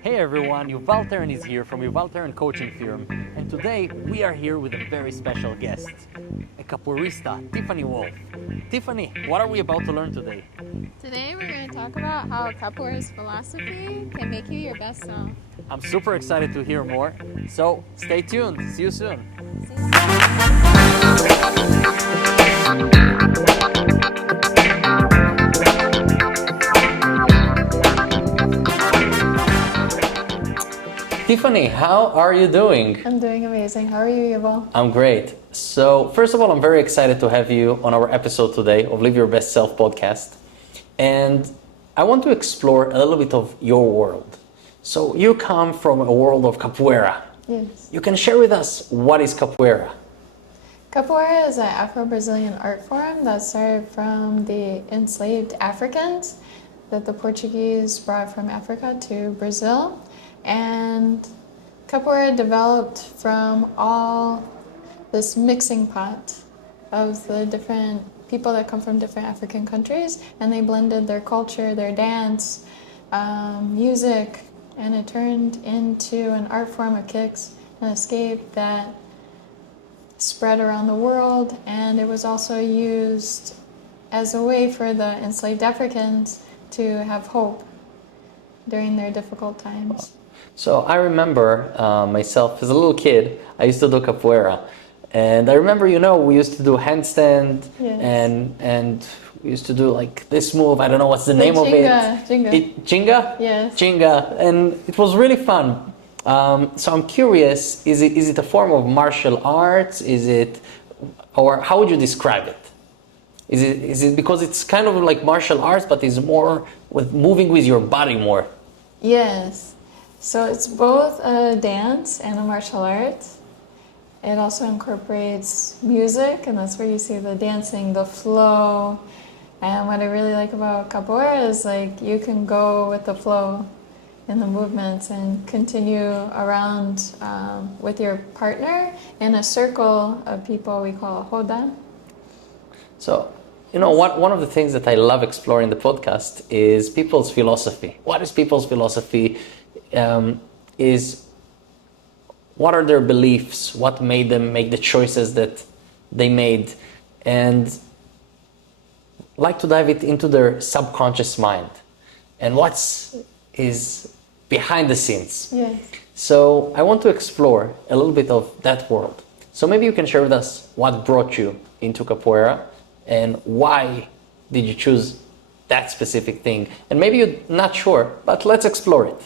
Hey everyone, Yuval Teren is here from Yuval Teren Coaching Firm, and today we are here with a very special guest, a capoeirista, Tiffany Wolf. Tiffany, what are we about to learn today? Today we're going to talk about how capoeira's philosophy can make you your best self. I'm super excited to hear more, so stay tuned. See you soon. Tiffany, how are you doing? I'm doing amazing. How are you, Yuval? I'm great. So, first of all, I'm very excited to have you on our episode today of Live Your Best Self podcast. And I want to explore a little bit of your world. So, you come from a world of capoeira. Yes. You can share with us what is capoeira? Capoeira is an Afro-Brazilian art form that started from the enslaved Africans that the Portuguese brought from Africa to Brazil. And capoeira developed from all this mixing pot of the different people that come from different African countries, and they blended their culture, their dance, music, and it turned into an art form of kicks and escape that spread around the world, and it was also used as a way for the enslaved Africans to have hope during their difficult times. So I remember myself as a little kid, I used to do capoeira. And I remember, we used to do handstand. Yes. and we used to do like this move. I don't know what's the name of it. Jinga. Jinga? Yes. Jinga. And it was really fun. So I'm curious, is it a form of martial arts? Or how would you describe it? Is it because it's kind of like martial arts, but it's more with moving with your body more? Yes. So it's both a dance and a martial art. It also incorporates music, and that's where you see the dancing, the flow. And what I really like about capoeira is like you can go with the flow in the movements and continue around with your partner in a circle of people we call roda. So, one of the things that I love exploring the podcast is people's philosophy. What is people's philosophy? What are their beliefs? What made them make the choices that they made? And like to dive it into their subconscious mind and is behind the scenes. Yes. So I want to explore a little bit of that world. So maybe you can share with us what brought you into capoeira and why did you choose that specific thing? And maybe you're not sure, but let's explore it.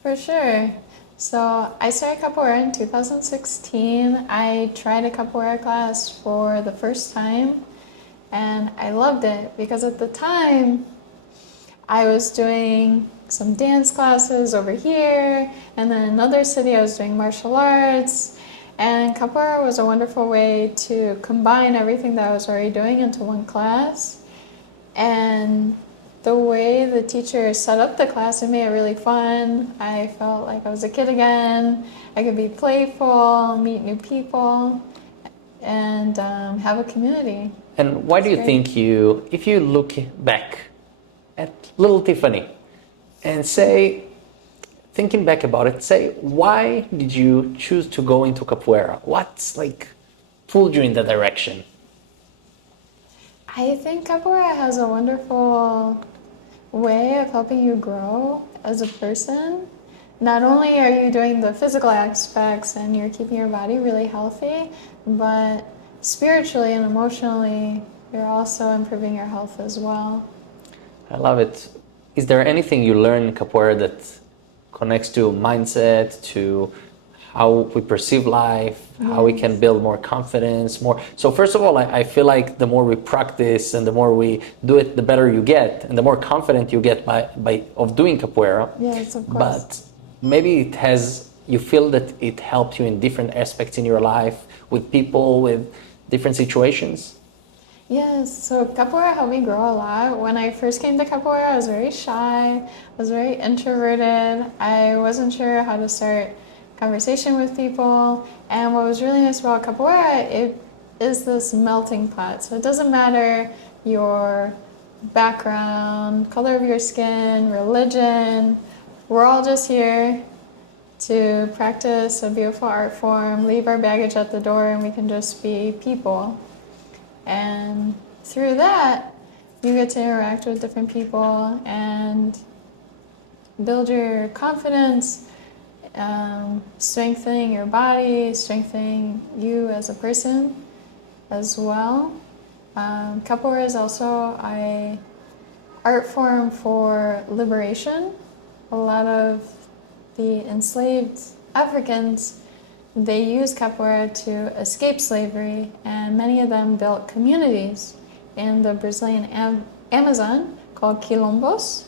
For sure. So I started capoeira in 2016. I tried a capoeira class for the first time and I loved it because at the time I was doing some dance classes over here, and then in another city I was doing martial arts, and capoeira was a wonderful way to combine everything that I was already doing into one class. And the way the teacher set up the class, it made it really fun. I felt like I was a kid again. I could be playful, meet new people, and have a community. And why do you think if you look back at little Tiffany and thinking back about it, say, why did you choose to go into capoeira? What's pulled you in that direction? I think capoeira has a wonderful way of helping you grow as a person. Not only are you doing the physical aspects and you're keeping your body really healthy, but spiritually and emotionally, you're also improving your health as well. I love it. Is there anything you learn in capoeira that connects to mindset, to how we perceive life, how we can build more confidence, more? So first of all, I feel like the more we practice and the more we do it, the better you get, and the more confident you get of doing capoeira. Yes, of course. But maybe you feel that it helped you in different aspects in your life, with people, with different situations? Yes, so capoeira helped me grow a lot. When I first came to capoeira, I was very shy, I was very introverted. I wasn't sure how to start conversation with people. And what was really nice about capoeira, it is this melting pot. So it doesn't matter your background, color of your skin, religion, we're all just here to practice a beautiful art form, leave our baggage at the door, and we can just be people. And through that, you get to interact with different people and build your confidence, strengthening your body, strengthening you as a person as well. Capoeira is also an art form for liberation. A lot of the enslaved Africans, they used capoeira to escape slavery, and many of them built communities in the Brazilian Amazon called quilombos,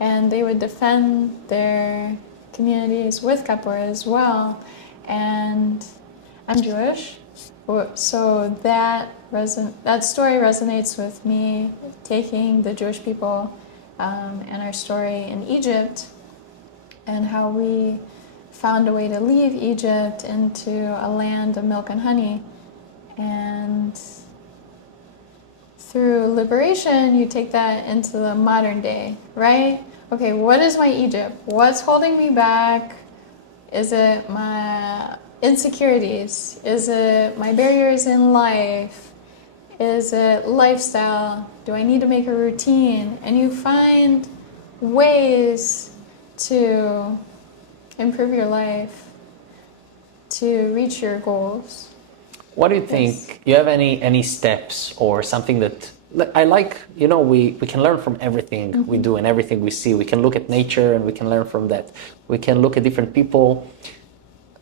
and they would defend their communities with capoeira as well. And I'm Jewish, so that story resonates with me, taking the Jewish people and our story in Egypt and how we found a way to leave Egypt into a land of milk and honey. And through liberation, you take that into the modern day, right? Okay, what is my Egypt? What's holding me back? Is it my insecurities? Is it my barriers in life? Is it lifestyle? Do I need to make a routine? And you find ways to improve your life, to reach your goals. What do you think? You have any steps or something that I like? You know, we can learn from everything we do and everything we see. We can look at nature and we can learn from that. We can look at different people.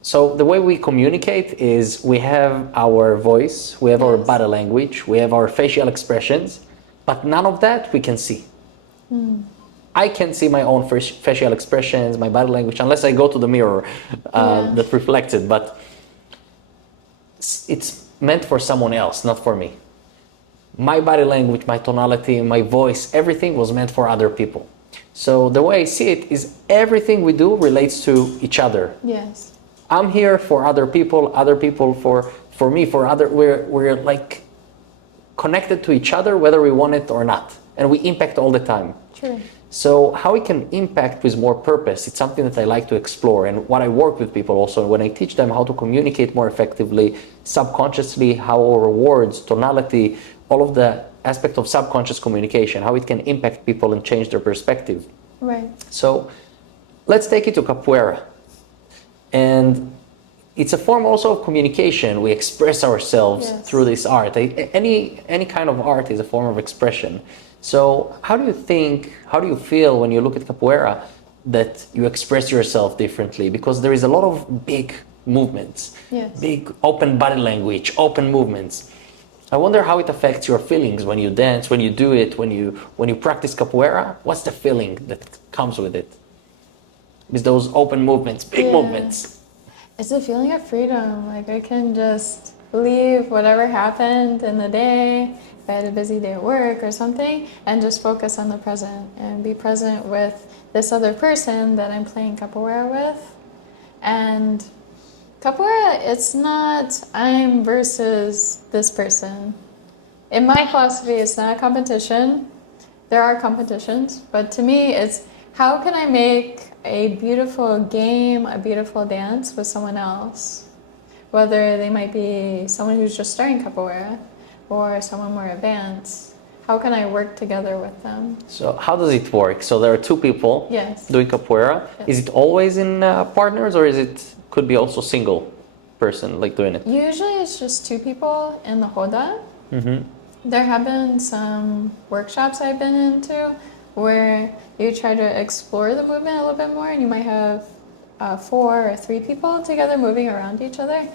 So the way we communicate is we have our voice, we have our body language, we have our facial expressions, but none of that we can see. I can see my own facial expressions, my body language, unless I go to the mirror that reflects it. But it's meant for someone else, not for me. My body language, my tonality, my voice, everything was meant for other people. So the way I see it is everything we do relates to each other. Yes. I'm here for other people for me, for other, we're like connected to each other whether we want it or not. And we impact all the time. True. So how we can impact with more purpose, it's something that I like to explore. And what I work with people also, when I teach them how to communicate more effectively, subconsciously, how our words, tonality, all of the aspect of subconscious communication, how it can impact people and change their perspective. Right. So let's take it to capoeira. And it's a form also of communication. We express ourselves through this art. Any kind of art is a form of expression. So how do you feel when you look at capoeira that you express yourself differently? Because there is a lot of big movements, big open body language, open movements. I wonder how it affects your feelings when you dance, when you do it, when you practice capoeira. What's the feeling that comes with it? With those open movements, big movements. It's a feeling of freedom. Like I can just leave whatever happened in the day, if I had a busy day at work or something, and just focus on the present and be present with this other person that I'm playing capoeira with. And capoeira, it's not I'm versus this person. In my philosophy, it's not a competition. There are competitions, but to me, it's how can I make a beautiful game, a beautiful dance with someone else? Whether they might be someone who's just starting capoeira or someone more advanced. How can I work together with them? So how does it work? So there are two people doing capoeira. Yes. Is it always in partners, or could be also single person like doing it? Usually it's just two people in the roda. There have been some workshops I've been into where you try to explore the movement a little bit more, and you might have 4 or 3 people together moving around each other,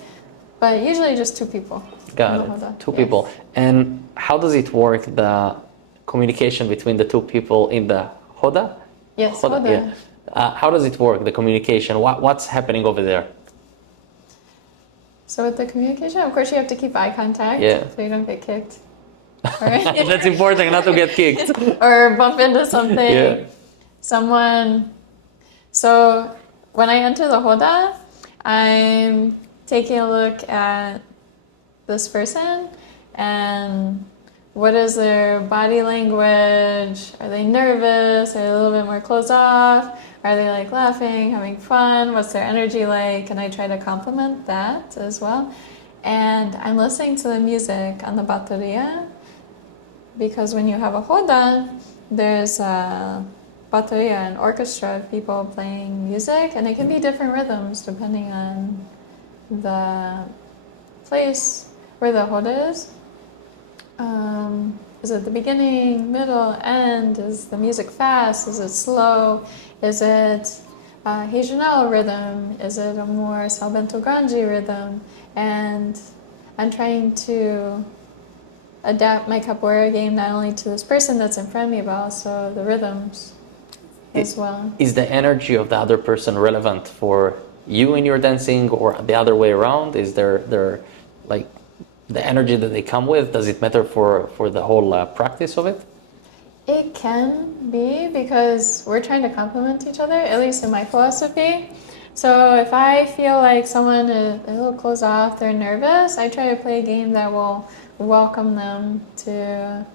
but usually just 2 people. Got it. 2 people. And how does it work, the communication between the 2 people in the roda? Yes, roda. Yeah. How does it work, the communication? What's happening over there? So with the communication, of course you have to keep eye contact so you don't get kicked. Right? That's important, not to get kicked. Or bump into something. Someone. So when I enter the roda, I'm taking a look at this person and what is their body language? Are they nervous? Are they a little bit more closed off? Are they like laughing, having fun? What's their energy like? And I try to complement that as well. And I'm listening to the music on the bateria because when you have a roda, there's a bateria, an orchestra of people playing music, and it can be different rhythms depending on the place where the roda is. Is it the beginning, middle, end? Is the music fast? Is it slow? Is it a regional rhythm? Is it a more salvento grande rhythm? And I'm trying to adapt my capoeira game not only to this person that's in front of me, but also the rhythms as well. Is the energy of the other person relevant for you in your dancing, or the other way around? Is there like the energy that they come with, does it matter for the whole practice of it? It can be, because we're trying to complement each other, at least in my philosophy. So if I feel like someone is a little closed off, they're nervous, I try to play a game that will welcome them to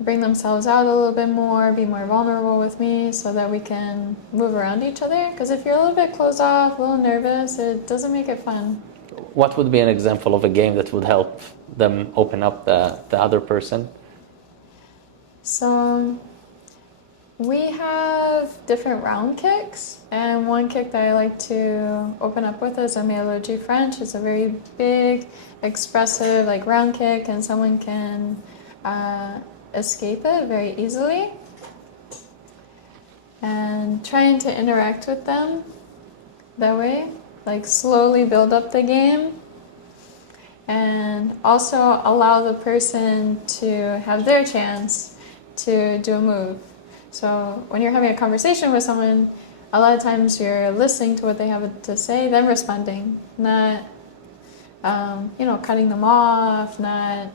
bring themselves out a little bit more, be more vulnerable with me, so that we can move around each other. Because if you're a little bit closed off, a little nervous, it doesn't make it fun. What would be an example of a game that would help them open up the other person? So we have different round kicks, and one kick that I like to open up with is a Mélodie French. It's a very big, expressive, like round kick, and someone can escape it very easily. And trying to interact with them that way, like slowly build up the game, and also allow the person to have their chance to do a move. So when you're having a conversation with someone, a lot of times you're listening to what they have to say, then responding, not cutting them off, not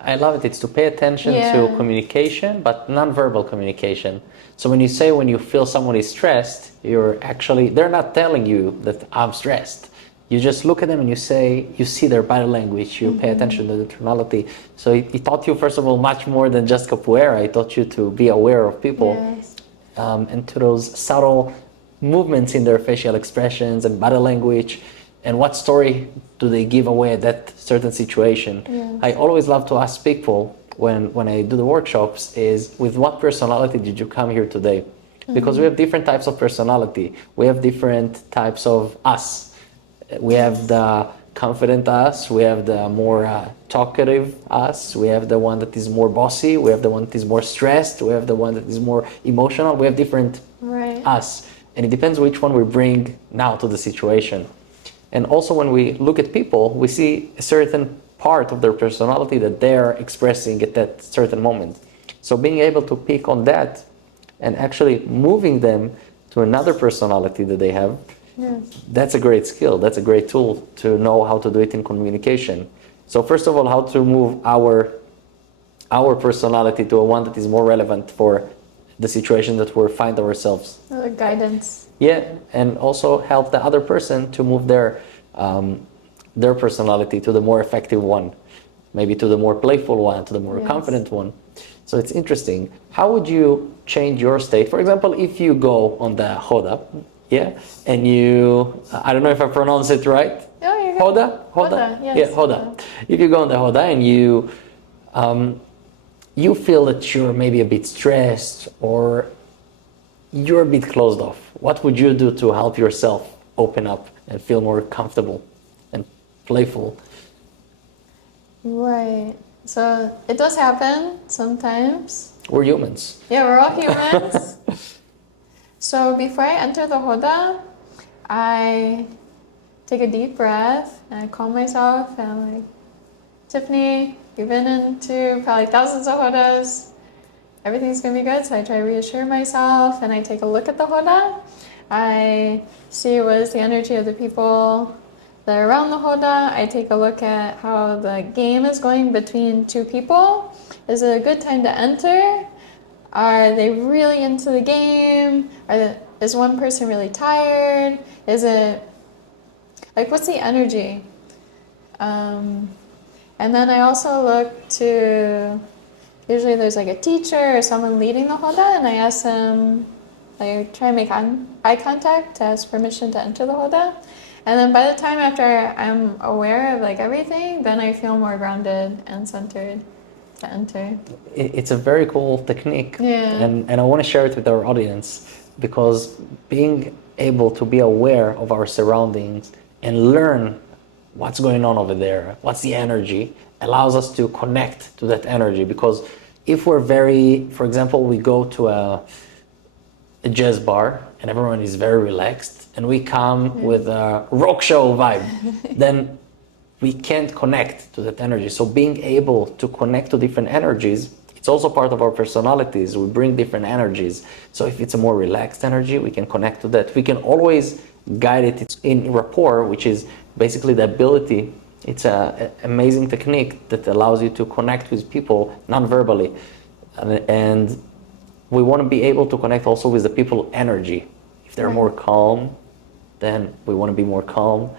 I love it. It's to pay attention to communication, but non-verbal communication. So when you feel someone is stressed, they're not telling you that I'm stressed. You just look at them and you see their body language, you pay attention to the tonality. So it taught you, first of all, much more than just capoeira. It taught you to be aware of people, yes. And to those subtle movements in their facial expressions and body language, and what story do they give away at that certain situation. Yes. I always love to ask people when I do the workshops is, with what personality did you come here today? Because we have different types of personality. We have different types of us. We have the confident us, we have the more talkative us, we have the one that is more bossy, we have the one that is more stressed, we have the one that is more emotional. We have different us, and it depends which one we bring now to the situation. And also when we look at people, we see a certain part of their personality that they're expressing at that certain moment. So being able to pick on that and actually moving them to another personality that they have, that's a great skill. That's a great tool to know how to do it in communication. So first of all, how to move our personality to a one that is more relevant for the situation that we find ourselves. Guidance. Yeah, and also help the other person to move their personality to the more effective one, maybe to the more playful one, to the more confident one. So it's interesting. How would you change your state? For example, if you go on the roda, and I don't know if I pronounce it right. Oh, you're good. Roda, yes. Yeah, roda. If you go on the roda and you feel that you're maybe a bit stressed or you're a bit closed off, what would you do to help yourself open up and feel more comfortable and playful? Right. So it does happen sometimes. We're humans. Yeah, we're all humans. So before I enter the roda, I take a deep breath and I calm myself, and I'm like, Tiffany, you've been into probably thousands of rodas. Everything's gonna be good. So I try to reassure myself, and I take a look at the roda. I see what is the energy of the people that are around the roda. I take a look at how the game is going between two people. Is it a good time to enter? Are they really into the game? Is one person really tired? Is it, like, what's the energy? And then I also look to usually there's like a teacher or someone leading the Hoda, and I ask them, like, I try to make eye contact to ask permission to enter the Hoda. And then by the time after I'm aware of like everything, then I feel more grounded and centered to enter. It's a very cool technique, Yeah. and I want to share it with our audience, because being able to be aware of our surroundings and learn what's going on over there, what's the energy, allows us to connect to that energy. Because if we're very, for example, we go to a jazz bar and everyone is very relaxed, and we come with a rock show vibe, then we can't connect to that energy. So being able to connect to different energies, it's also part of our personalities. We bring different energies. So if it's a more relaxed energy, we can connect to that. We can always guide it. It's in rapport, which is basically the ability. It's an amazing technique that allows you to connect with people non-verbally. And we want to be able to connect also with the people energy. If they're more calm, then we want to be more calm.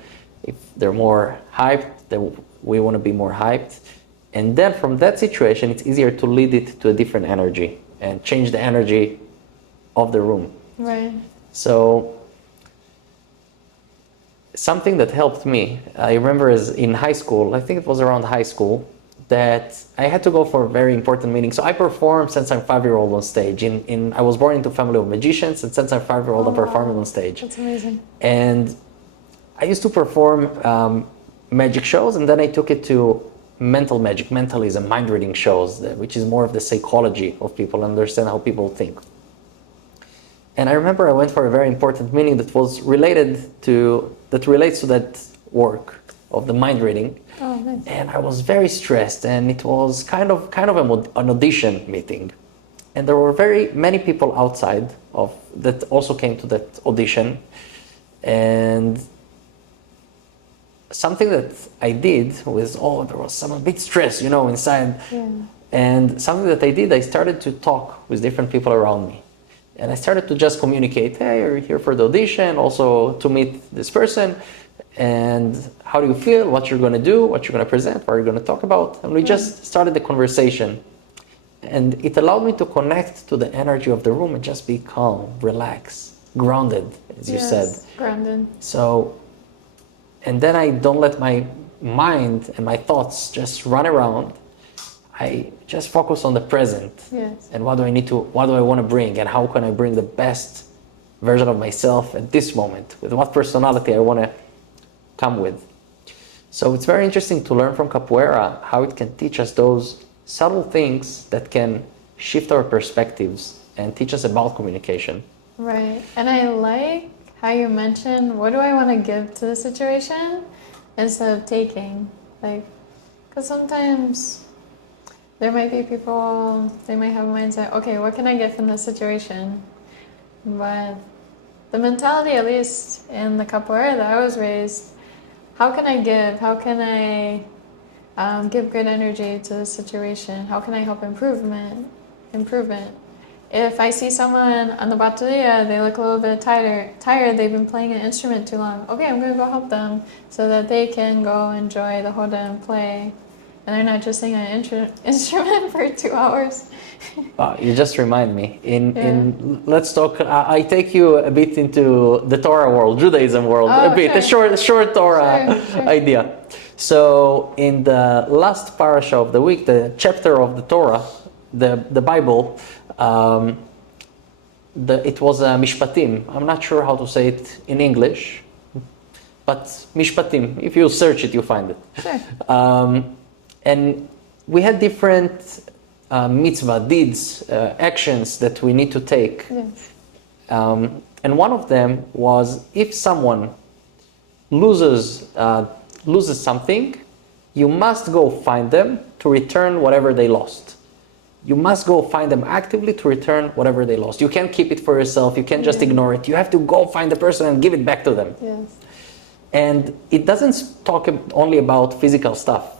If they're more hyped, then we want to be more hyped. And then from that situation, it's easier to lead it to a different energy and change the energy of the room. Right. So something that helped me, I remember as in high school, I think it was around high school, that I had to go for a very important meeting. So I performed since I'm 5-year-old on stage. I was born into a family of magicians, and since I'm 5-year-old, I'm performing on stage. That's amazing. And I used to perform magic shows, and then I took it to mental magic, mentalism, mind reading shows, which is more of the psychology of people, understand how people think. And I remember I went for a very important meeting that relates to that work of the mind reading. Oh, nice. And I was very stressed, and it was kind of an audition meeting. And there were very many people outside of that also came to that audition. And something that I did was, there was some big stress, inside. Yeah. And something that I did, I started to talk with different people around me. And I started to just communicate, hey, you're here for the audition, also to meet this person. And how do you feel, what you're going to do, what you're going to present, what you're going to talk about. And we just started the conversation. And it allowed me to connect to the energy of the room and just be calm, relaxed, grounded, as you said. Grounded. So, and then I don't let my mind and my thoughts just run around. I just focus on the present. Yes. And what do I want to bring, and how can I bring the best version of myself at this moment, with what personality I want to come with. So it's very interesting to learn from capoeira how it can teach us those subtle things that can shift our perspectives and teach us about communication. Right. And I like how you mentioned, what do I want to give to the situation instead of taking? Like, because sometimes there might be people, they might have a mindset, okay, what can I get from this situation? But the mentality, at least in the capoeira that I was raised, how can I give? How can I give great energy to the situation? How can I help improve it? If I see someone on the bateria, they look a little bit tired, they've been playing an instrument too long. Okay, I'm going to go help them so that they can go enjoy the Hoda and play. And they're not just singing an instrument for 2 hours. You just remind me. Let's talk. I take you a bit into the Torah world, Judaism world, a bit, sure. a short Torah idea. So in the last parasha of the week, the chapter of the Torah, the Bible, it was Mishpatim. I'm not sure how to say it in English, but Mishpatim. If you search it, you find it. Sure. And we had different mitzvah, deeds, actions that we need to take. Yes. And one of them was, if someone loses something, you must go find them to return whatever they lost. You must go find them actively to return whatever they lost. You can't keep it for yourself. You can't just ignore it. You have to go find the person and give it back to them. Yes. And it doesn't talk only about physical stuff.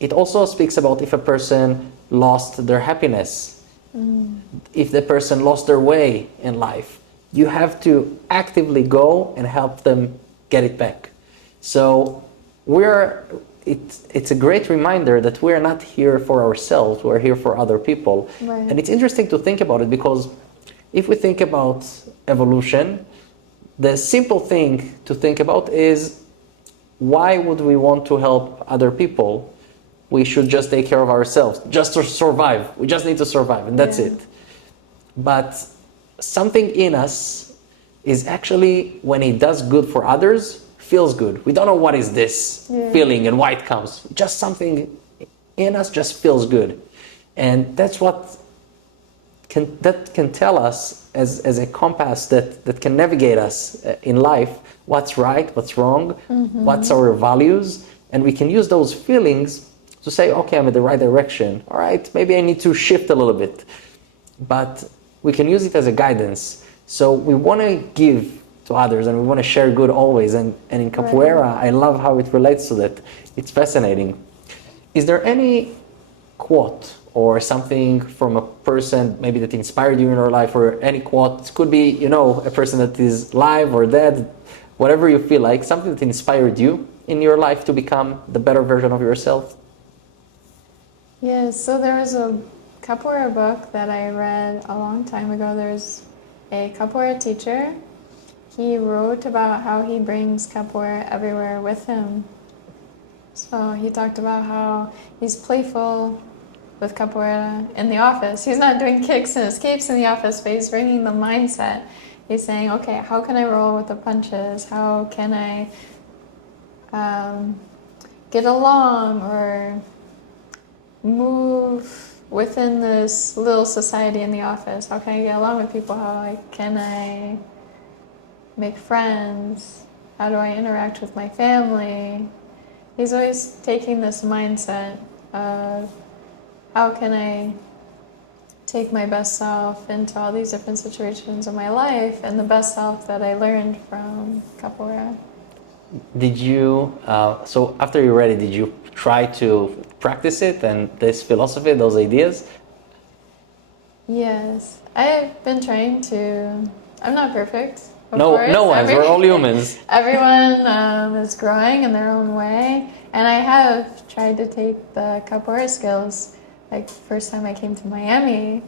It also speaks about if a person lost their happiness, if the person lost their way in life. You have to actively go and help them get it back. So we're it's a great reminder that we're not here for ourselves, we're here for other people. Right. And it's interesting to think about it, because if we think about evolution, the simple thing to think about is, why would we want to help other people? We should just take care of ourselves, just to survive. We just need to survive, and that's it. But something in us is actually, when it does good for others, feels good. We don't know what is this feeling and why it comes. Just something in us just feels good. And that's what can tell us as a compass that can navigate us in life, what's right, what's wrong, what's our values. And we can use those feelings to say, okay, I'm in the right direction. All right, maybe I need to shift a little bit. But we can use it as a guidance. So we want to give to others, and we want to share good always. And in capoeira, I love how it relates to that. It's fascinating. Is there any quote or something from a person maybe that inspired you in your life, or any quote? It could be, a person that is alive or dead, whatever you feel like, something that inspired you in your life to become the better version of yourself? Yes, so there was a capoeira book that I read a long time ago. There's a capoeira teacher. He wrote about how he brings capoeira everywhere with him. So he talked about how he's playful with capoeira in the office. He's not doing kicks and escapes in the office, but he's bringing the mindset. He's saying, okay, how can I roll with the punches? How can I get along or move within this little society in the office? How can I get along with people? Can I make friends? How do I interact with my family? He's always taking this mindset of, how can I take my best self into all these different situations in my life, and the best self that I learned from capoeira. Did you, so after you read it, did you try to practice it and this philosophy, those ideas? Yes, I've been trying to. I'm not perfect. No one's. We're all humans. Everyone is growing in their own way, and I have tried to take the capoeira skills. Like, first time I came to Miami,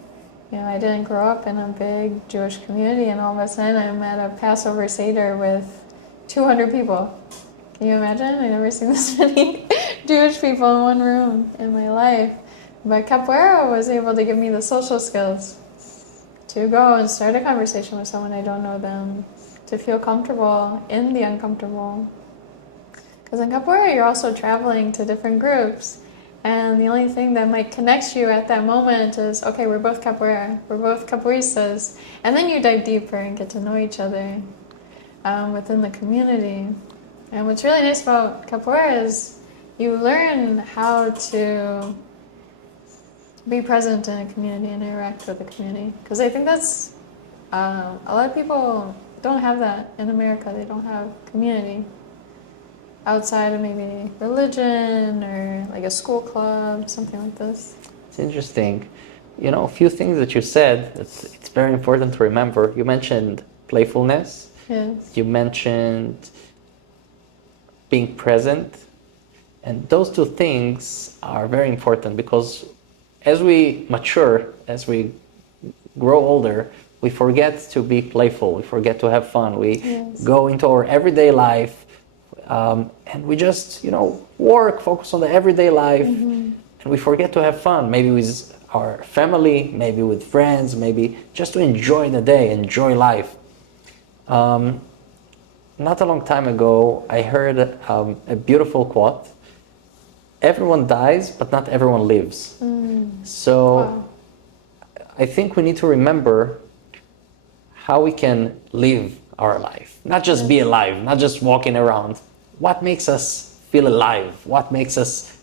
I didn't grow up in a big Jewish community, and all of a sudden I'm at a Passover Seder with 200 people. Can you imagine? I've never seen this many Jewish people in one room in my life. But capoeira was able to give me the social skills to go and start a conversation with someone I don't know them, to feel comfortable in the uncomfortable. Because in capoeira, you're also traveling to different groups, and the only thing that might connect you at that moment is, okay, we're both capoeira, we're both capoeiristas, and then you dive deeper and get to know each other within the community. And what's really nice about capoeira is you learn how to be present in a community and interact with the community. Because I think that's, a lot of people don't have that in America. They don't have community outside of maybe religion or like a school club, something like this. It's interesting. A few things that you said, it's very important to remember. You mentioned playfulness. Yes. You mentioned being present. And those two things are very important, because as we mature, as we grow older, we forget to be playful, we forget to have fun. We go into our everyday life, and we just, work, focus on the everyday life, and we forget to have fun, maybe with our family, maybe with friends, maybe just to enjoy the day, enjoy life. Not a long time ago, I heard a beautiful quote. Everyone dies, but not everyone lives. So wow. I think we need to remember how we can live our life. Not just be alive, not just walking around. What makes us feel alive? What makes us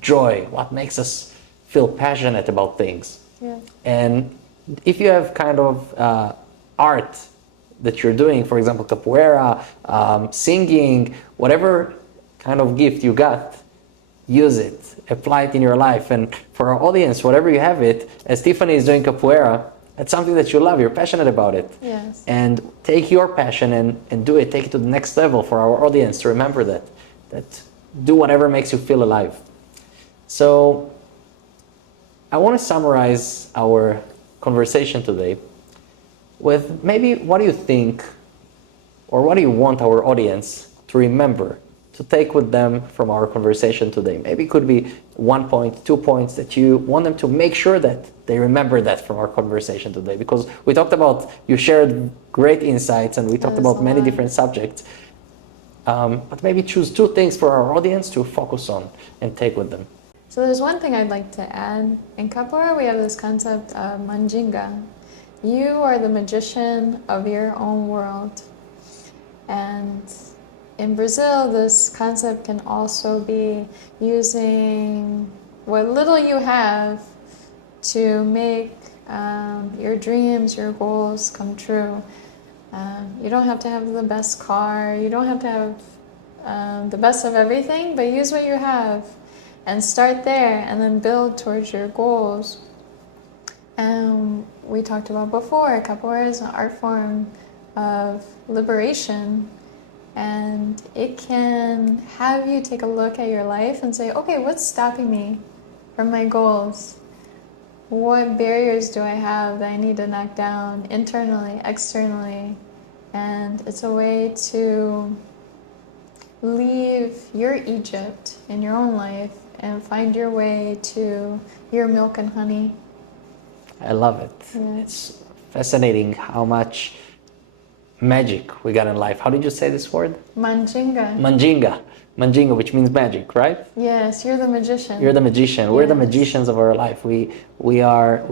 joy? What makes us feel passionate about things? Yeah. And if you have kind of art that you're doing, for example, capoeira, singing, whatever kind of gift you got, use it, apply it in your life. And for our audience, whatever you have it, as Tiffany is doing capoeira, it's something that you love, you're passionate about it. Yes. And take your passion and do it, take it to the next level for our audience to remember that do whatever makes you feel alive. So I want to summarize our conversation today with maybe what do you think or what do you want our audience to remember, to take with them from our conversation today? Maybe it could be 1 point, 2 points that you want them to make sure that they remember that from our conversation today. Because we talked about, you shared great insights and we talked about many different subjects. But maybe choose 2 things for our audience to focus on and take with them. So there's one thing I'd like to add. In capoeira, we have this concept of manjinga. You are the magician of your own world. And in Brazil, this concept can also be using what little you have to make your dreams, your goals come true. You don't have to have the best car, you don't have to have the best of everything, but use what you have and start there and then build towards your goals. And we talked about before, capoeira is an art form of liberation, and it can have you take a look at your life and say, okay, what's stopping me from my goals? What barriers do I have that I need to knock down internally, externally? And it's a way to leave your Egypt in your own life and find your way to your milk and honey. I love it. Yeah. It's fascinating how much magic we got in life. How did you say this word? Manjinga. Manjinga. Manjinga, which means magic, right? Yes, you're the magician. You're the magician. We're the Yes. magicians of our life. We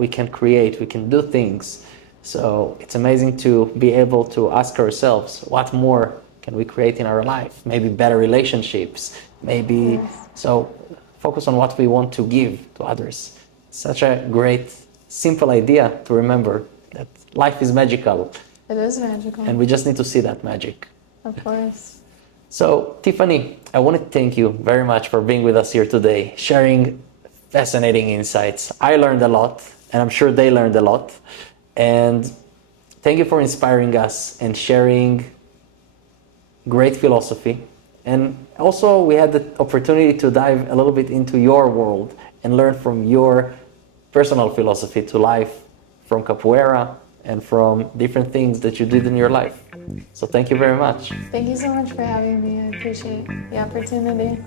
can create, we can do things. So it's amazing to be able to ask ourselves, what more can we create in our life? Maybe better relationships, maybe. Yes. So focus on what we want to give to others. Such a great, simple idea to remember that life is magical. It is magical. And we just need to see that magic. Of course. So, Tiffany, I want to thank you very much for being with us here today, sharing fascinating insights. I learned a lot, and I'm sure they learned a lot. And thank you for inspiring us and sharing great philosophy. And also, we had the opportunity to dive a little bit into your world and learn from your personal philosophy to life, from capoeira, and from different things that you did in your life. So thank you very much. Thank you so much for having me. I appreciate the opportunity.